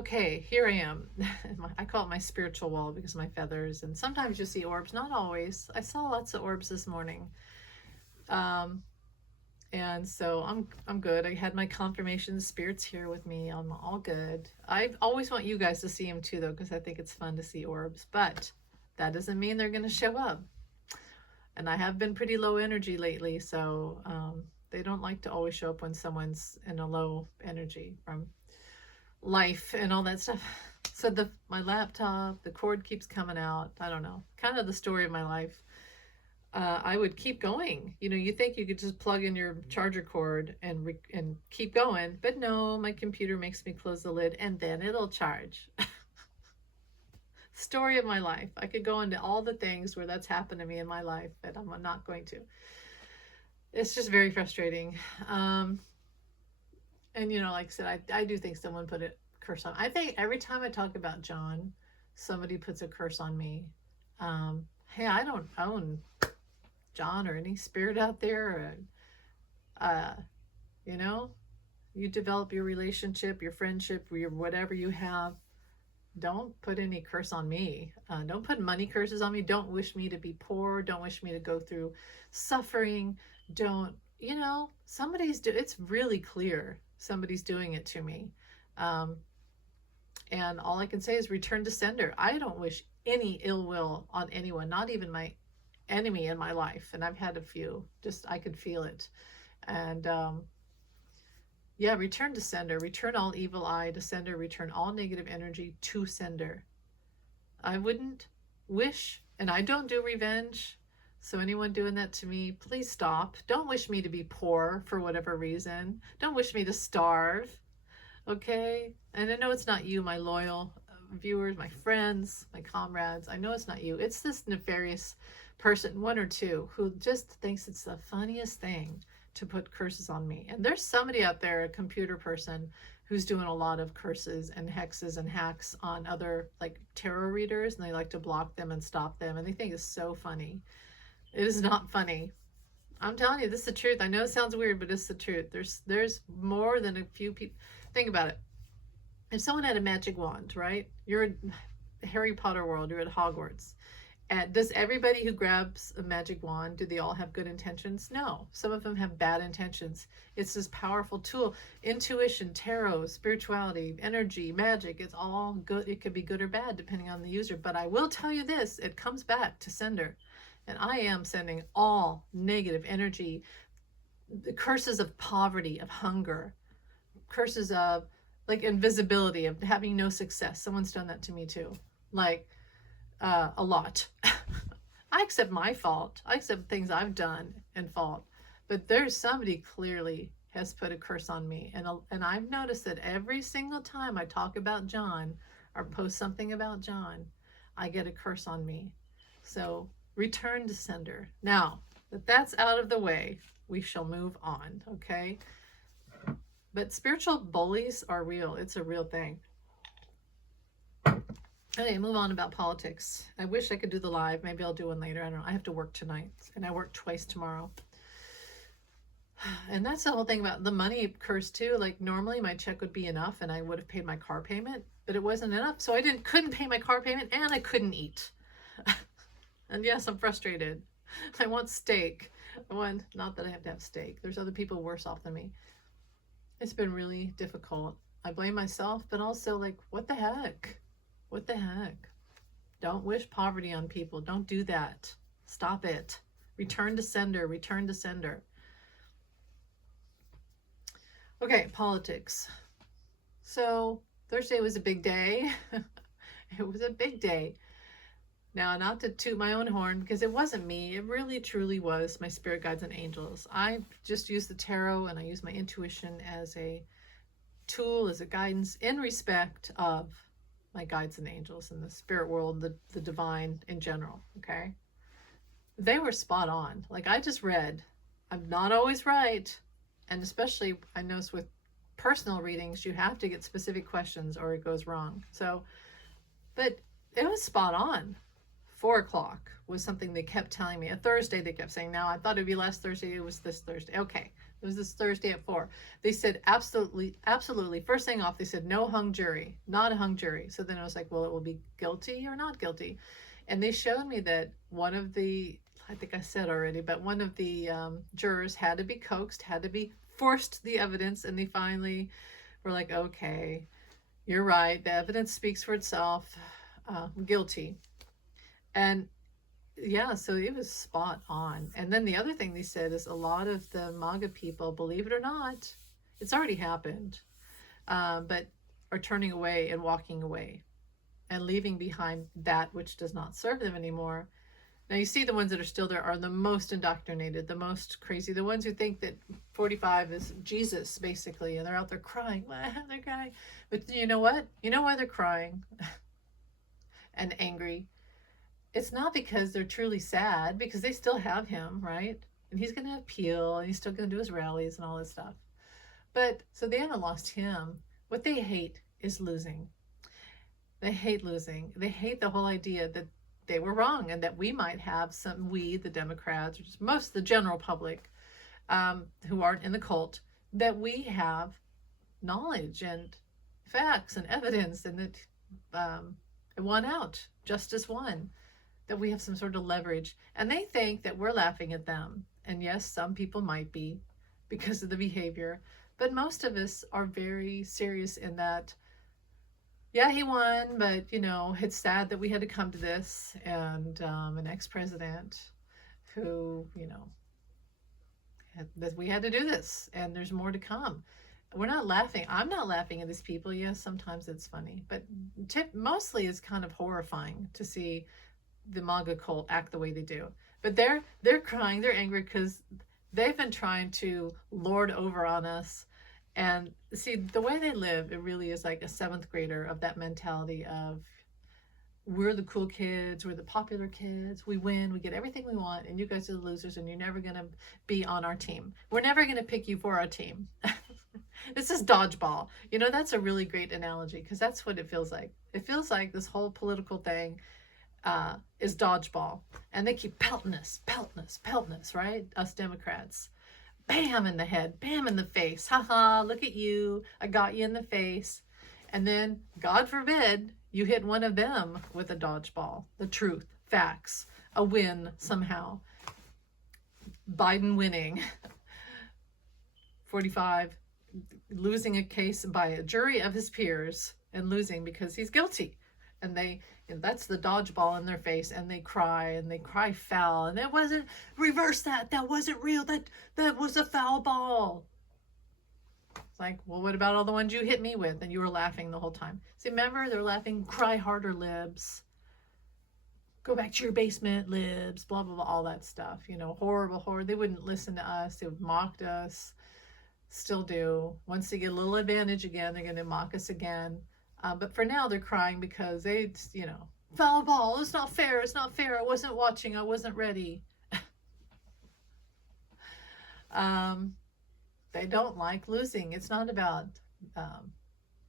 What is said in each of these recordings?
Okay, here I am. I call it my spiritual wall because of my feathers. And sometimes you see orbs, not always. I saw lots of orbs this morning. Um, and so I'm good. I had my confirmation. The spirit's here with me. I'm all good. I always want you guys to see them too, though, because I think it's fun to see orbs. But that doesn't mean they're going to show up. And I have been pretty low energy lately, so they don't like to always show up when someone's in a low energy from life and all that stuff. So my laptop, the cord keeps coming out. I don't know, kind of the story of my life. I would keep going. You think you could just plug in your charger cord and keep going, but no, my computer makes me close the lid and then it'll charge. Story of my life. I could go into all the things where that's happened to me in my life, but I'm not going to. It's just very frustrating. And like I said, I do think someone put a curse on. I think every time I talk about John, somebody puts a curse on me. Hey, I don't own John or any spirit out there. Uh, you know, you develop your relationship, your friendship, your whatever you have. Don't put any curse on me. Don't put money curses on me. Don't wish me to be poor. Don't wish me to go through suffering. Don't, it's really clear somebody's doing it to me. And all I can say is return to sender. I don't wish any ill will on anyone, not even my enemy in my life. And I've had a few, just I could feel it. And yeah, return to sender. Return all evil eye to sender. Return all negative energy to sender. I wouldn't wish, and I don't do revenge. So anyone doing that to me, please stop. Don't wish me to be poor for whatever reason. Don't wish me to starve. Okay? And I know it's not you, my loyal viewers, my friends, my comrades. I know it's not you. It's this nefarious person, one or two, who just thinks it's the funniest thing to put curses on me. And there's somebody out there, a computer person, who's doing a lot of curses and hexes and hacks on other like tarot readers, and they like to block them and stop them, and they think it's so funny. It is not funny. I'm telling you, this is the truth. I know it sounds weird, but it's the truth. There's more than a few people. Think about it. If someone had a magic wand, right? You're in Harry Potter world, you're at Hogwarts. And does everybody who grabs a magic wand, do they all have good intentions? No. Some of them have bad intentions. It's this powerful tool. Intuition, tarot, spirituality, energy, magic, it's all good. It could be good or bad depending on the user. But I will tell you this, it comes back to sender. And I am sending all negative energy, the curses of poverty, of hunger, curses of like invisibility, of having no success. Someone's done that to me too. Like, a lot. I accept my fault. I accept things I've done and fault. But there's somebody clearly has put a curse on me. And I've noticed that every single time I talk about John or post something about John, I get a curse on me. So return to sender. Now that that's out of the way, we shall move on, okay? But spiritual bullies are real. It's a real thing. Okay, move on about politics. I wish I could do the live. Maybe I'll do one later. I don't know. I have to work tonight, and I work twice tomorrow. And that's the whole thing about the money curse too. Like normally my check would be enough, and I would have paid my car payment, but it wasn't enough, so I couldn't pay my car payment, and I couldn't eat. And yes, I'm frustrated. I want steak. Not that I have to have steak. There's other people worse off than me. It's been really difficult. I blame myself, but also like, what the heck? What the heck? Don't wish poverty on people. Don't do that. Stop it. Return to sender. Return to sender. Okay, politics. So Thursday was a big day. It was a big day. Now, not to toot my own horn, because it wasn't me. It really, truly was my spirit guides and angels. I just use the tarot and I use my intuition as a tool, as a guidance in respect of my guides and angels in the spirit world, the divine in general, okay? They were spot on. Like I just read, I'm not always right. And especially I notice with personal readings, you have to get specific questions or it goes wrong. So, but it was spot on. 4 o'clock was something they kept telling me. A Thursday they kept saying, no, I thought it'd be last Thursday. It was this Thursday. Okay, It was this Thursday at 4. They said absolutely, absolutely. First thing off, they said no hung jury, not a hung jury. So then I was like, well, it will be guilty or not guilty. And they showed me that one of the, I think I said already, but one of the jurors had to be coaxed, had to be forced the evidence. And they finally were like, okay, you're right. The evidence speaks for itself. Guilty. And yeah, so it was spot on. And then the other thing they said is a lot of the MAGA people, believe it or not, it's already happened, but are turning away and walking away and leaving behind that which does not serve them anymore. Now you see the ones that are still there are the most indoctrinated, the most crazy, the ones who think that 45 is Jesus, basically, and they're out there crying. They're crying. But you know what? You know why they're crying and angry? It's not because they're truly sad, because they still have him, right? And he's going to appeal, and he's still going to do his rallies and all this stuff. But so they haven't lost him. What they hate is losing. They hate losing. They hate the whole idea that they were wrong and that we might have the Democrats, or just most of the general public who aren't in the cult, that we have knowledge and facts and evidence, and that it won out, justice won. That we have some sort of leverage, and they think that we're laughing at them. And yes, some people might be because of the behavior, but most of us are very serious in that, yeah, he won, but you know, it's sad that we had to come to this. And an ex-president who, you know, that we had to do this, and there's more to come. We're not laughing. I'm not laughing at these people. Yes, sometimes it's funny, but mostly it's kind of horrifying to see the MAGA cult act the way they do. But they're crying, they're angry because they've been trying to lord over on us. And see, the way they live, it really is like a 7th grader of that mentality of, we're the cool kids, we're the popular kids, we win, we get everything we want, and you guys are the losers, and you're never gonna be on our team. We're never gonna pick you for our team. This is dodgeball. You know, that's a really great analogy, because that's what it feels like. It feels like this whole political thing is dodgeball, and they keep pelting us, right? Us Democrats. Bam in the head, bam in the face. Haha, look at you. I got you in the face. And then, God forbid, you hit one of them with a dodgeball. The truth, facts, a win somehow. Biden winning. 45 losing a case by a jury of his peers, and losing because he's guilty. And that's the dodgeball in their face, and they cry foul, and it wasn't, reverse that wasn't real, that was a foul ball. It's like, well, what about all the ones you hit me with and you were laughing the whole time? See, remember, they're laughing, cry harder, libs, go back to your basement, libs, blah blah blah, all that stuff, you know, horrible. They wouldn't listen to us, they mocked us, still do. Once they get a little advantage again, they're going to mock us again. But for now, they're crying because they, you know, foul ball, it's not fair, I wasn't watching, I wasn't ready. They don't like losing. It's not about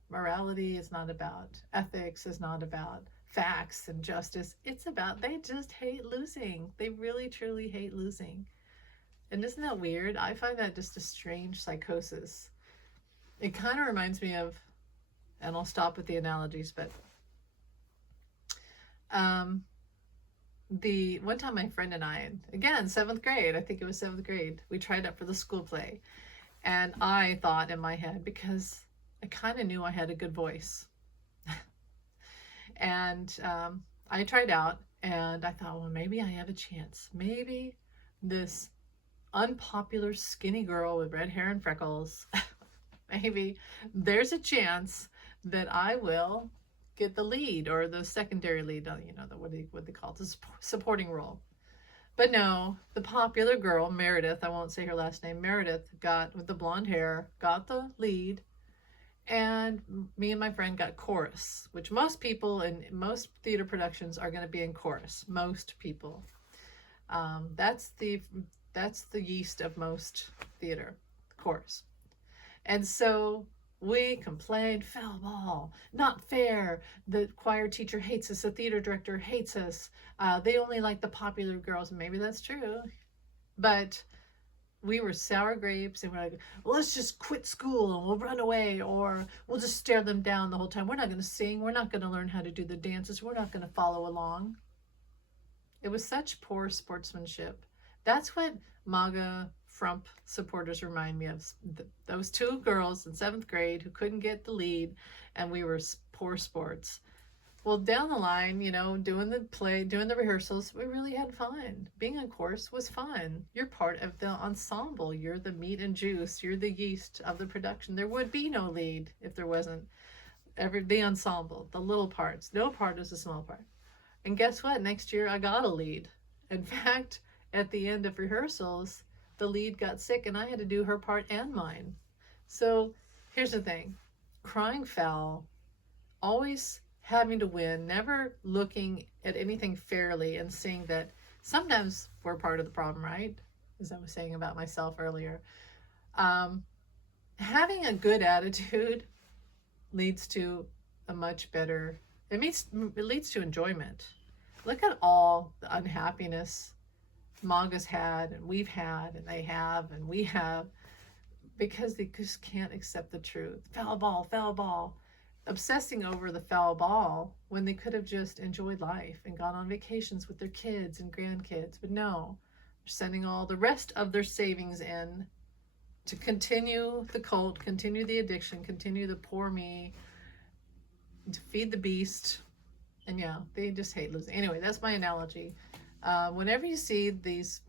morality, it's not about ethics, it's not about facts and justice. It's about, they just hate losing. They really, truly hate losing. And isn't that weird? I find that just a strange psychosis. It kind of reminds me of, and I'll stop with the analogies, but the one time my friend and I, again, 7th grade, I think it was 7th grade, we tried out for the school play. And I thought in my head, because I kind of knew I had a good voice. And I tried out, and I thought, well, maybe I have a chance. Maybe this unpopular skinny girl with red hair and freckles, maybe there's a chance that I will get the lead, or the secondary lead, you know, what they call it, the supporting role. But no, the popular girl, Meredith, I won't say her last name, Meredith, with the blonde hair, got the lead, and me and my friend got chorus, which most people in most theater productions are going to be in chorus. Most people. That's the yeast of most theater, chorus. And so we complained, foul ball, not fair, the choir teacher hates us, the theater director hates us, they only like the popular girls. Maybe that's true, but we were sour grapes, and we're like, well, let's just quit school and we'll run away, or we'll just stare them down the whole time. We're not going to sing. We're not going to learn how to do the dances. We're not going to follow along. It was such poor sportsmanship. That's what MAGA Frump supporters remind me of. Those two girls in 7th grade who couldn't get the lead, and we were poor sports. Well, down the line, you know, doing the play, doing the rehearsals, we really had fun. Being on course was fun. You're part of the ensemble. You're the meat and juice. You're the yeast of the production. There would be no lead if there wasn't the ensemble, the little parts. No part is a small part. And guess what? Next year I got a lead. In fact, at the end of rehearsals, the lead got sick and I had to do her part and mine. So here's the thing. Crying foul, always having to win, never looking at anything fairly and seeing that sometimes we're part of the problem, right? As I was saying about myself earlier. Having a good attitude leads to a much better, it leads to enjoyment. Look at all the unhappiness MAGA's had, and we've had, and they have, and we have, because they just can't accept the truth. Foul ball, foul ball. Obsessing over the foul ball when they could have just enjoyed life and gone on vacations with their kids and grandkids. But no, they're sending all the rest of their savings in to continue the cult, continue the addiction, continue the poor me, to feed the beast. And yeah, they just hate losing. Anyway, that's my analogy. Whenever you see these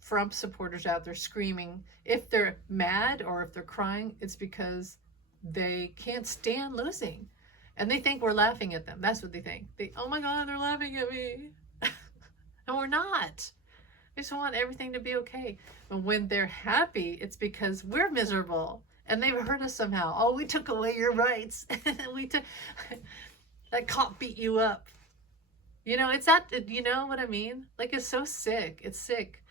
Frump supporters out there screaming, if they're mad or if they're crying, it's because they can't stand losing. And they think we're laughing at them. That's what they think. Oh my God, they're laughing at me. And we're not. We just want everything to be okay. But when they're happy, it's because we're miserable and they've hurt us somehow. Oh, we took away your rights. That cop beat you up. You know, it's that, you know what I mean? Like, it's so sick. It's sick.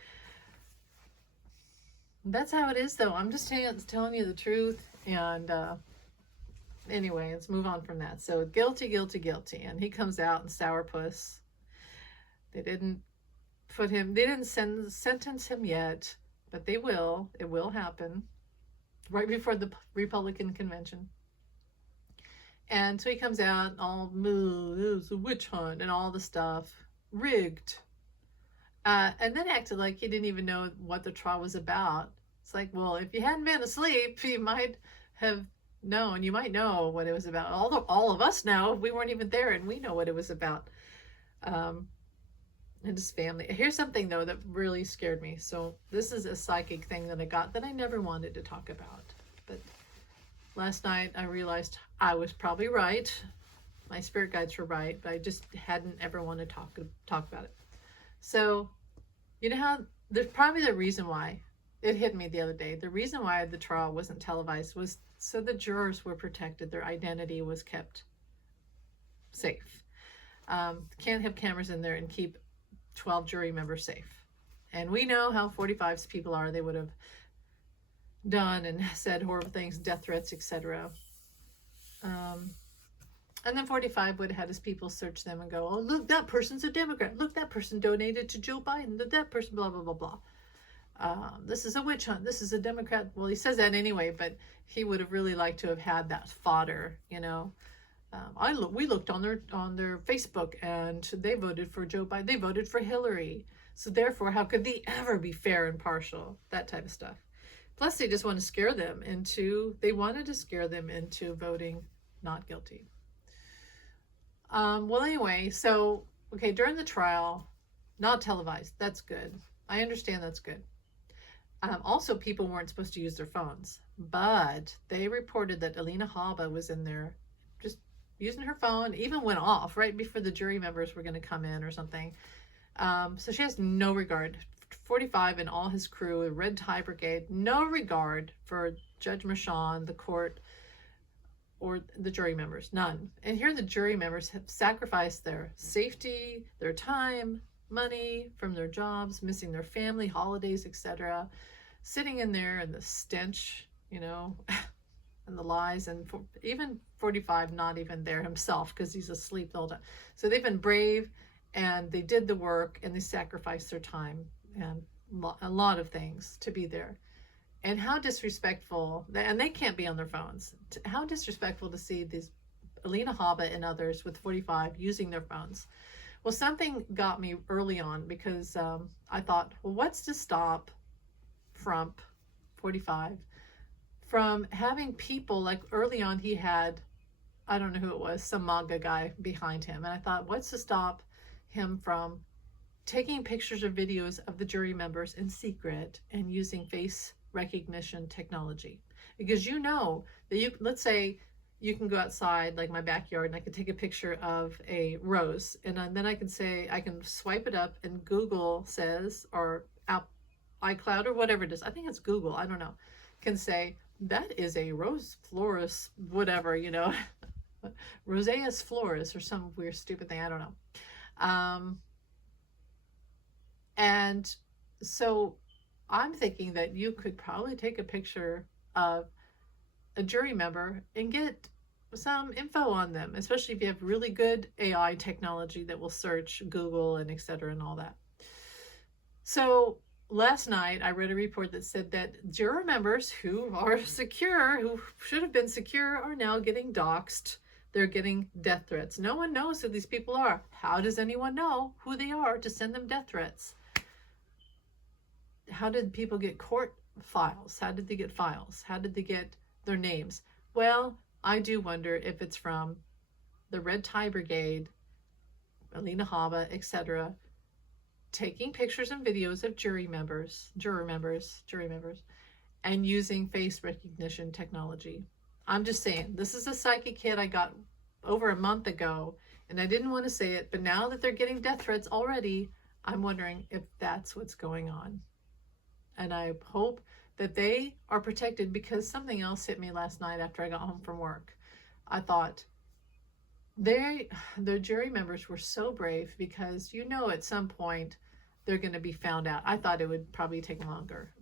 That's how it is, though. I'm just telling you the truth. And anyway, let's move on from that. So guilty, guilty, guilty. And he comes out in sourpuss. They didn't sentence him yet, but they will. It will happen right before the Republican convention. And so he comes out all, it was a witch hunt and all the stuff, rigged. And then acted like he didn't even know what the trial was about. It's like, well, if you hadn't been asleep, you might have known. You might know what it was about. Although all of us know, we weren't even there, and we know what it was about. And his family. Here's something, though, that really scared me. So this is a psychic thing that I got that I never wanted to talk about. But last night I realized I was probably right. My spirit guides were right, but I just hadn't ever wanted to talk about it. So, you know how, there's probably the reason why, it hit me the other day, the reason why the trial wasn't televised was so the jurors were protected, their identity was kept safe. Can't have cameras in there and keep 12 jury members safe. And we know how 45's people are. They would have done and said horrible things, death threats, etc. And then 45 would have had his people search them and go, oh, look, that person's a Democrat. Look, that person donated to Joe Biden. That person, blah, blah, blah, blah. This is a witch hunt. This is a Democrat. Well, he says that anyway, but he would have really liked to have had that fodder, you know. We looked on their Facebook and they voted for Joe Biden. They voted for Hillary. So therefore, how could they ever be fair and partial? That type of stuff. Plus, they just want to scare them into, voting not guilty. Well, anyway, so, okay, during the trial, not televised. That's good. I understand that's good. Also, people weren't supposed to use their phones, but they reported that Alina Habba was in there just using her phone, even went off right before the jury members were going to come in or something. So she has no regard. 45 and all his crew, the Red Tie Brigade, no regard for Judge Merchan, the court, or the jury members, none. And here the jury members have sacrificed their safety, their time, money from their jobs, missing their family, holidays, etc., sitting in there and the stench, you know, and the lies, and even 45 not even there himself because he's asleep the whole time. So they've been brave and they did the work and they sacrificed their time and a lot of things to be there. And how disrespectful, and they can't be on their phones. How disrespectful to see these Alina Habba and others with 45 using their phones. Well, something got me early on because I thought, well, what's to stop Frump 45 from having people, like early on he had, I don't know who it was, some MAGA guy behind him. And I thought, what's to stop him from taking pictures or videos of the jury members in secret and using face recognition technology? Because you know that you, let's say you can go outside like my backyard and I could take a picture of a rose, and then I can say, I can swipe it up and Google says, or iCloud or whatever it is, I think it's Google, I don't know, can say that is a rose floris, whatever, you know, Roseus floris or some weird stupid thing, I don't know. And so I'm thinking that you could probably take a picture of a jury member and get some info on them, especially if you have really good AI technology that will search Google and etc. and all that. So last night I read a report that said that juror members who are secure, who should have been secure, are now getting doxxed. They're getting death threats. No one knows who these people are. How does anyone know who they are to send them death threats? How did people get court files? How did they get files? How did they get their names? Well, I do wonder if it's from the Red Tie Brigade, Alina Habba, etc., taking pictures and videos of juror members, and using face recognition technology. I'm just saying, this is a psychic hit I got over a month ago, and I didn't want to say it, but now that they're getting death threats already, I'm wondering if that's what's going on. And I hope that they are protected, because something else hit me last night after I got home from work. I thought, the jury members were so brave, because you know at some point they're going to be found out. I thought it would probably take longer,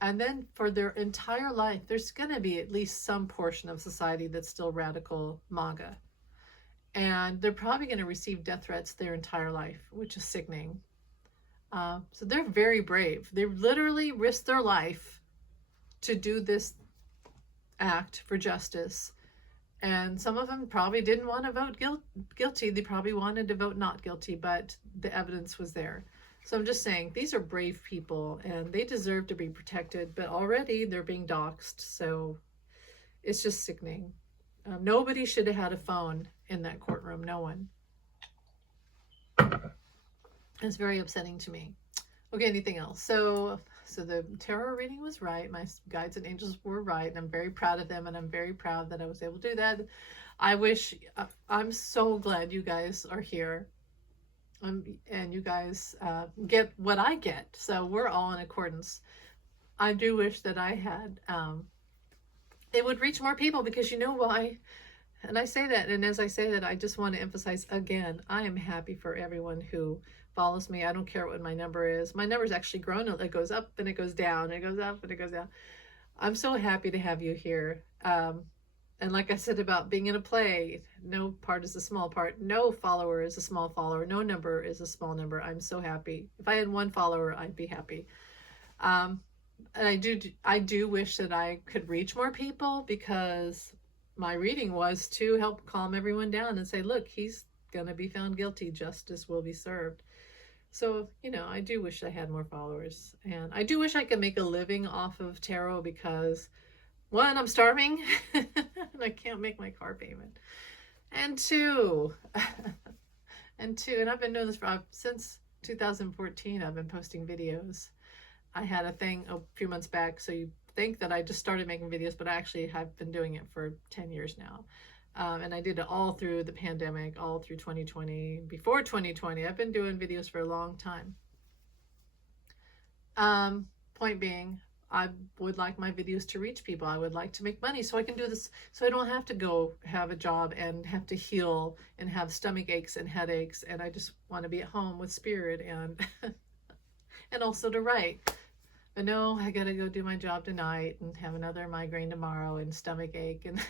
and then for their entire life, there's going to be at least some portion of society that's still radical MAGA. And they're probably going to receive death threats their entire life, which is sickening. So they're very brave. They literally risked their life to do this act for justice. And some of them probably didn't want to vote guilty. They probably wanted to vote not guilty, but the evidence was there. So I'm just saying, these are brave people and they deserve to be protected, but already they're being doxxed. So it's just sickening. Nobody should have had a phone in that courtroom. No one. It's very upsetting to me. Okay, anything else? So the tarot reading was right. My guides and angels were right. And I'm very proud of them. And I'm very proud that I was able to do that. I'm so glad you guys are here. And you guys get what I get. So we're all in accordance. I do wish that I had, it would reach more people, because you know why? And I say that, and as I say that, I just want to emphasize again, I am happy for everyone who follows me. I don't care what my number is. My number's actually grown. It goes up and it goes down. It goes up and it goes down. I'm so happy to have you here. And like I said about being in a play, no part is a small part. No follower is a small follower. No number is a small number. I'm so happy. If I had one follower, I'd be happy. And I do wish that I could reach more people, because my reading was to help calm everyone down and say, look, he's going to be found guilty. Justice will be served. So, you know, I do wish I had more followers. And I do wish I could make a living off of tarot, because one, I'm starving and I can't make my car payment. And two, and I've been doing this since 2014. I've been posting videos. I had a thing a few months back, so you think that I just started making videos, but I actually have been doing it for 10 years now. And I did it all through the pandemic, all through 2020, before 2020. I've been doing videos for a long time. Point being, I would like my videos to reach people. I would like to make money so I can do this, so I don't have to go have a job and have to heal and have stomach aches and headaches. And I just want to be at home with spirit and and also to write. But no, I gotta go do my job tonight and have another migraine tomorrow and stomach ache, and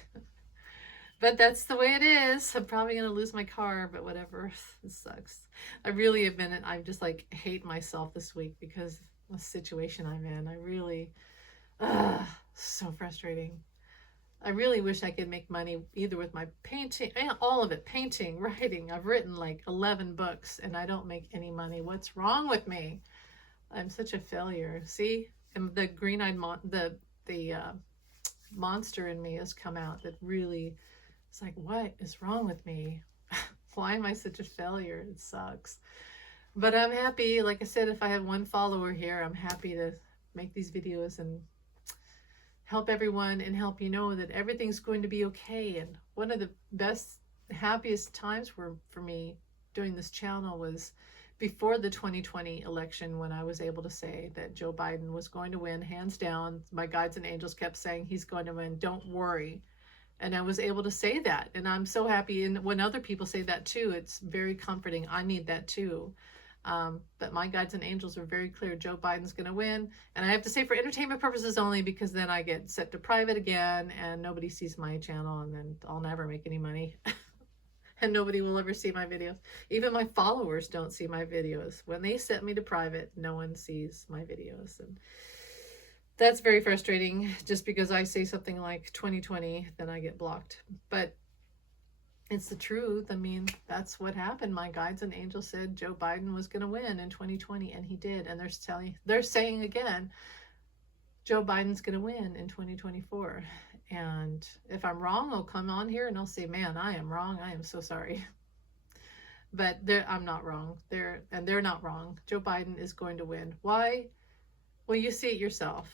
but that's the way it is. I'm probably gonna lose my car, but whatever. It sucks. I really have been, I'm just like hate myself this week, because situation I'm in. I really, so frustrating. I really wish I could make money either with my painting, all of it, painting, writing. I've written like 11 books and I don't make any money. What's wrong with me? I'm such a failure. See, and the green-eyed the monster in me has come out that really, it's like, what is wrong with me? Why am I such a failure? It sucks. But I'm happy, like I said, if I have one follower here, I'm happy to make these videos and help everyone and help you know that everything's going to be okay. And one of the best, happiest times for me doing this channel was before the 2020 election, when I was able to say that Joe Biden was going to win, hands down. My guides and angels kept saying he's going to win, don't worry. And I was able to say that, and I'm so happy. And when other people say that too, it's very comforting. I need that too. But my guides and angels are very clear. Joe Biden's going to win. And I have to say for entertainment purposes only, because then I get set to private again and nobody sees my channel, and then I'll never make any money. And nobody will ever see my videos. Even my followers don't see my videos. When they set me to private, no one sees my videos. And that's very frustrating. Just because I say something like 2020, then I get blocked. But it's the truth. I mean, that's what happened. My guides and angels said Joe Biden was going to win in 2020, and he did. And they're saying again, Joe Biden's going to win in 2024. And if I'm wrong, I'll come on here and I'll say, man, I am wrong. I am so sorry. But I'm not wrong. They're not wrong. Joe Biden is going to win. Why? Well, you see it yourself.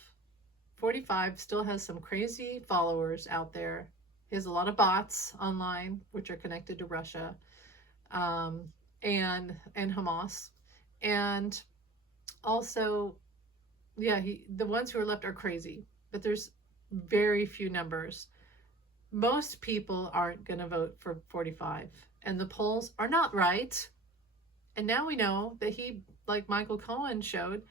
45 still has some crazy followers out there. He has a lot of bots online, which are connected to Russia, and Hamas. And also, yeah, the ones who are left are crazy, but there's very few numbers. Most people aren't going to vote for 45, and the polls are not right. And now we know that he, like Michael Cohen showed,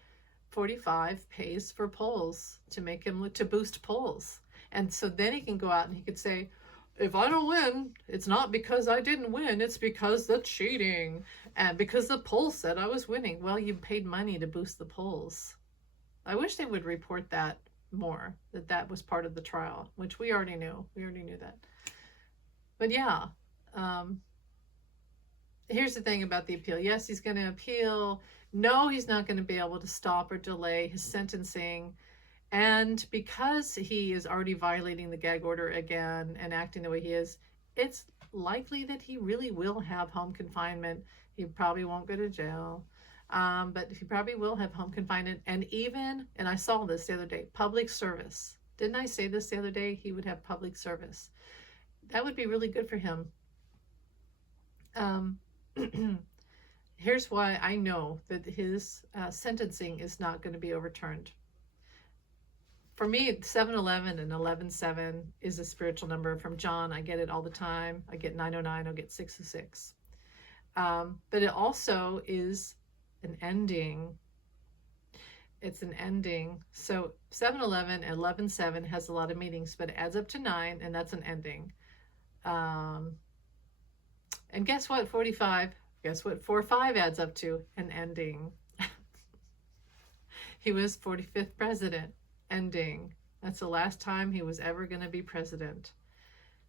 45 pays for polls to make him look, to boost polls. And so then he can go out and he could say, if I don't win, it's not because I didn't win, it's because the cheating and because the poll said I was winning. Well, you paid money to boost the polls. I wish they would report that more, that was part of the trial, which we already knew. We already knew that. But yeah, here's the thing about the appeal. Yes, he's going to appeal. No, he's not going to be able to stop or delay his sentencing. And because he is already violating the gag order again and acting the way he is, it's likely that he really will have home confinement. He probably won't go to jail. But he probably will have home confinement, and I saw this the other day, public service. Didn't I say this the other day? He would have public service. That would be really good for him. Here's why I know that his sentencing is not going to be overturned. For me, 711 and 117 is a spiritual number from John. I get it all the time. I get 909, I'll get 606. But it also is an ending. It's an ending. So 711 and 117 has a lot of meanings, but it adds up to 9, and that's an ending. And guess what? 45. Guess what 45 adds up to? An ending. He was 45th president. Ending. That's the last time he was ever going to be president.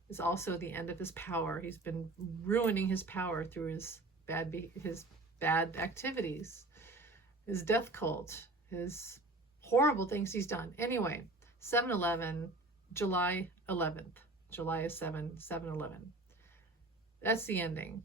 It's also the end of his power. He's been ruining his power through his bad activities, his death cult, his horrible things he's done. Anyway, 7/11, July 11th. July is 7/11. That's the ending.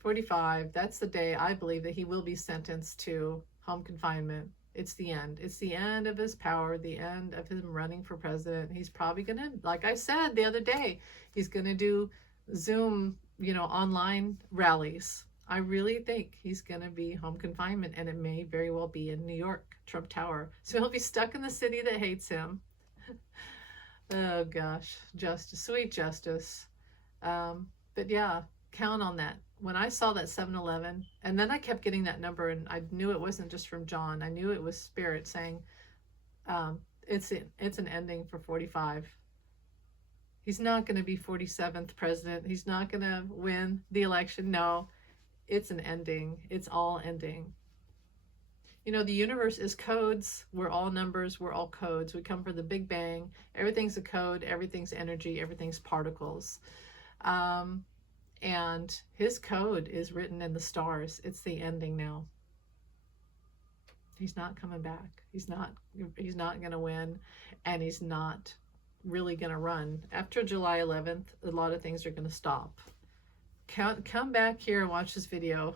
45, that's the day I believe that he will be sentenced to home confinement. It's the end. It's the end of his power, the end of him running for president. He's probably going to, like I said the other day, he's going to do Zoom, online rallies. I really think he's going to be home confinement, and it may very well be in New York, Trump Tower. So he'll be stuck in the city that hates him. Oh gosh, justice, sweet justice. But yeah, count on that. When I saw that 7/11, and then I kept getting that number, and I knew it wasn't just from John. I knew it was Spirit saying, it's an ending for 45. He's not going to be 47th president. He's not going to win the election. No, it's an ending. It's all ending. You know, the universe is codes. We're all numbers. We're all codes. We come from the Big Bang. Everything's a code. Everything's energy. Everything's particles. And his code is written in the stars. It's the ending now. He's not coming back. He's not going to win, and he's not really going to run. After July 11th, a lot of things are going to stop. Come back here and watch this video.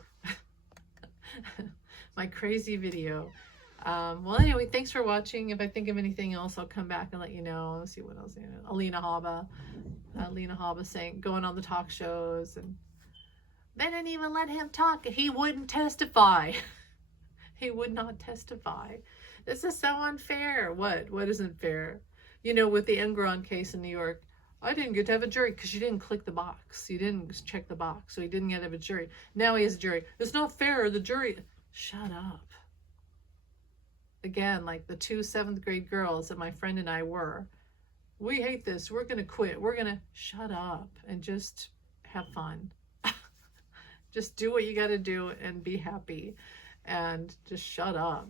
My crazy video. Well, anyway, thanks for watching. If I think of anything else, I'll come back and let you know. Let's see what else. Alina Habba saying, going on the talk shows, and they didn't even let him talk. He wouldn't testify. He would not testify. This is so unfair. What isn't fair? You know, with the Enron case in New York, I didn't get to have a jury because you didn't click the box. You didn't check the box, so he didn't get to have a jury. Now he has a jury. It's not fair. The jury. Shut up. Again, like the 2 7th grade girls that my friend and I were. We hate this. We're going to quit. We're going to shut up and just have fun. Just do what you got to do and be happy. And just shut up.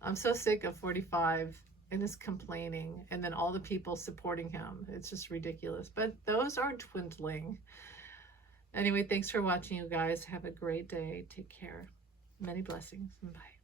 I'm so sick of 45 and his complaining, and then all the people supporting him. It's just ridiculous. But those are dwindling. Anyway, thanks for watching, you guys. Have a great day. Take care. Many blessings. Bye.